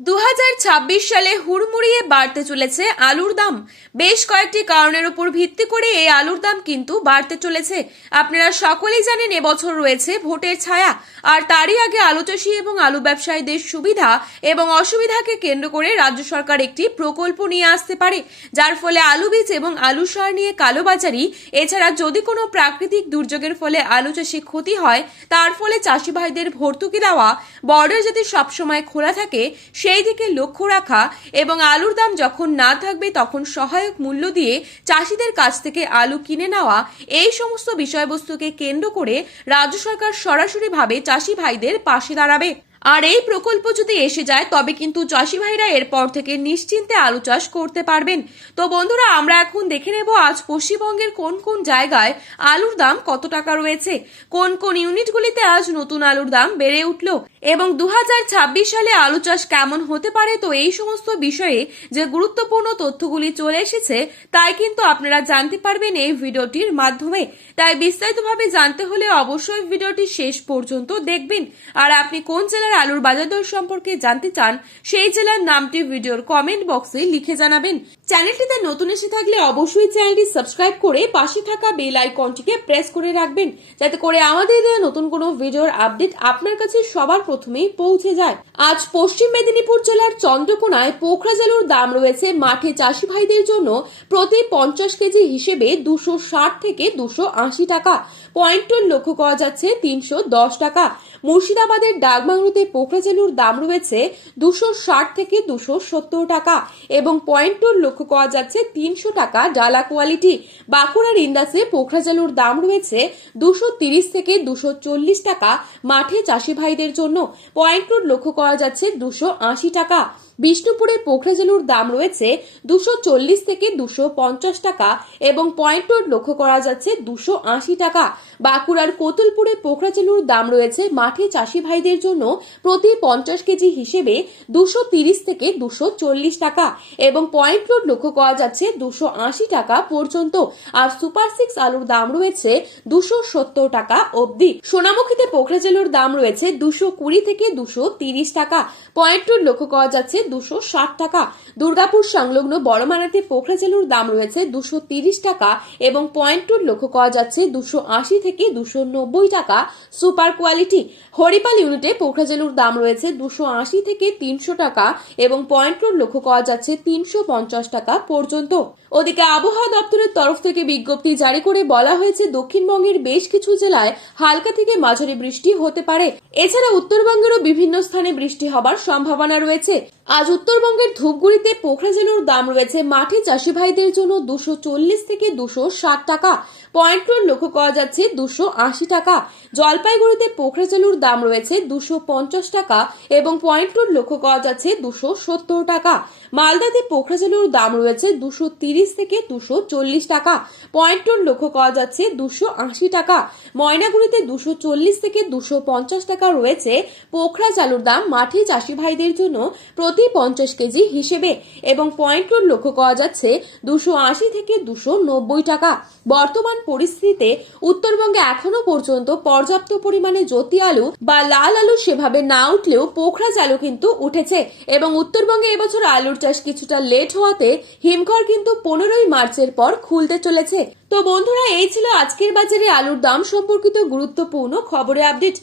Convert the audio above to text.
2026 সালে হুড়মুড়িয়ে বাড়তে চলেছে আলুর দাম। বেশ কয়েকটি কারণের উপর ভিত্তি করে এই আলুর দাম কিন্তু বাড়তে চলেছে। আপনারা সকলেই জানেন এবছর রয়েছে ভোটের ছায়া, আর তারই আগে আলু চাষি এবং আলু ব্যবসায়ীদের সুবিধা এবং অসুবিধাকে কেন্দ্র করে রাজ্য সরকার একটি প্রকল্প নিয়ে আসতে পারে, যার ফলে আলু বীজ এবং আলু সার নিয়ে কালোবাজারি, এছাড়া যদি কোনো প্রাকৃতিক দুর্যোগের ফলে আলু চাষে ক্ষতি হয় তার ফলে চাষি ভাইদের ভর্তুকি দেওয়া, বর্ডার যাতে সবসময় খোলা থাকে সেই দিকে লক্ষ্য রাখা এবং আলুর দাম যখন না থাকবে তখন সহায়ক মূল্য দিয়ে চাষিদের কাছ থেকে আলু কিনে নেওয়া, এই সমস্ত বিষয়বস্তুকে কেন্দ্র করে রাজ্য সরকার সরাসরিভাবে চাষি ভাইদের পাশে দাঁড়াবে। আর এই প্রকল্প যদি এসে যায় তবে কিন্তু চাষি ভাইরা এরপর থেকে নিশ্চিন্তে আলু চাষ করতে পারবেন। তো বন্ধুরা, আমরা এখন দেখে নেব আজ পশ্চিমবঙ্গের কোন কোন জায়গায় আলুর দাম কত টাকা রয়েছে, কোন কোন ইউনিটগুলিতে আজ নতুন আলুর দাম বেড়ে উঠল এবং 2026 সালে আলু চাষ কেমন হতে পারে। তো এই সমস্ত বিষয়ে যে গুরুত্বপূর্ণ তথ্যগুলি চলে এসেছে তাই কিন্তু আপনারা জানতে পারবেন এই ভিডিওটির মাধ্যমে। তাই বিস্তারিতভাবে জানতে হলে অবশ্যই ভিডিওটি শেষ পর্যন্ত দেখবেন। আর আপনি কোন জেলার আলুর বাজার দর সম্পর্কে জানতে চান সেই জেলার নামটি ভিডিওর কমেন্ট বক্সে লিখে জানাবেন। চ্যানেলটিতে নতুন এসে থাকলে অবশ্যই চ্যানেলটি সাবস্ক্রাইব করে পাশে থাকা বেল আইকনটিকে প্রেস করে রাখবেন, যাতে করে আমাদের দেওয়া নতুন কোনো ভিডিওর আপডেট আপনার কাছে সবার প্রথমেই পৌঁছে যায়। আজ পশ্চিম মেদিনীপুর জেলার চন্দ্রকোনায় পোখরাজ আলুর দাম রয়েছে মাঠে চাষি ভাইদের জন্য প্রতি 50 কেজি হিসেবে 260 থেকে 280 টাকা। পয়েন্টন লক্ষ্য করা যাচ্ছে 310 টাকা। মুর্শিদাবাদের ডাকবাংলোতে পোখরাজ আলুর দাম রয়েছে 260 থেকে 270 টাকা এবং পয়েন্টন লক্ষ্য করা যাচ্ছে 300 টাকা ডালা কোয়ালিটি। বাঁকুড়ার ইন্দাসে পোখরাজ আলুর দাম রয়েছে 230 থেকে 240 টাকা মাঠে চাষি ভাইদের জন্য। পয়েন্টন লক্ষ্য করা যাচ্ছে 280 টাকা। বিষ্ণুপুরে পোখরাজ আলুর দাম রয়েছে 240 থেকে 250 টাকা এবং পয়েন্ট রোড লক্ষ্য করা যাচ্ছে 280 টাকা। বাঁকুড়ার কোতুলপুরে পোখরাজ আলুর দাম রয়েছে মাঠে চাষি ভাইদের জন্য প্রতি 50 কেজি হিসেবে 230 থেকে 240 টাকা এবং পয়েন্ট রোড লক্ষ্য করা যাচ্ছে 280 টাকা পর্যন্ত। আর সুপার 6 আলুর দাম রয়েছে 270 টাকা অবধি। সোনামুখীতে পোখরাজ আলুর দাম রয়েছে 220 থেকে 230 টাকা। পয়েন্ট রোড লক্ষ্য করা যাচ্ছে 260 টাকা। দুর্গাপুর সংলগ্ন বড়মানাতে পোখরাজ আলুর দাম রয়েছে 230 টাকা এবং পয়েন্ট রোড লক্ষ্য করা যাচ্ছে 280 থেকে 290 টাকা সুপার কোয়ালিটি। হরিপাল ইউনিটে পোখরাজ আলুর দাম রয়েছে 280 থেকে 300 টাকা এবং পয়েন্ট রোড লক্ষ্য করা যাচ্ছে 350 টাকা পর্যন্ত। ওদিকে আবহাওয়া দপ্তরের তরফ থেকে বিজ্ঞপ্তি জারি করে বলা হয়েছে দক্ষিণবঙ্গের বেশ কিছু জেলায় হালকা থেকে মাঝারি বৃষ্টি হতে পারে। এছাড়া উত্তরবঙ্গেরও বিভিন্ন স্থানে বৃষ্টি হবার সম্ভাবনা রয়েছে। আজ উত্তরবঙ্গের ধূপগুড়িতে পোখরাজ আলুর দাম রয়েছে মাঠে চাষি ভাইদের জন্য 240 থেকে 260 টাকা। পয়েন্ট রোড লক্ষ্য করা যাচ্ছে 280 টাকা। জলপাইগুড়িতে পোখরাজ আলুর দাম রয়েছে 250 টাকা এবং পয়েন্ট রোড লক্ষ্য করা যাচ্ছে 270 টাকা। মালদাতে পোখরাজ আলুর দাম রয়েছে 230 থেকে 240 টাকা। পয়েন্ট রোড লক্ষ্য করা যাচ্ছে 280 টাকা। ময়নাগুড়িতে 240 থেকে 250 টাকা রয়েছে পোখরাজ আলুর দাম মাঠে চাষি ভাইদের জন্য প্রতি 50 কেজি হিসেবে এবং পয়েন্ট রোড লক্ষ্য করা যাচ্ছে 280 থেকে 290 টাকা। বর্তমান পরিস্থিতিতে উত্তরবঙ্গে এখনো পর্যন্ত পর্যাপ্ত পরিমাণে জ্যোতি আলু বা লাল আলু সেভাবে না উঠলেও পোখরাজ আলু কিন্তু উঠেছে এবং উত্তরবঙ্গে এবছর আলুর চাষ কিছুটা লেট হওয়াতে হিমঘর কিন্তু 15ই মার্চের পর খুলতে চলেছে। তো বন্ধুরা, এই ছিল আজকের বাজারে আলুর দাম সম্পর্কিত গুরুত্বপূর্ণ খবরের আপডেট।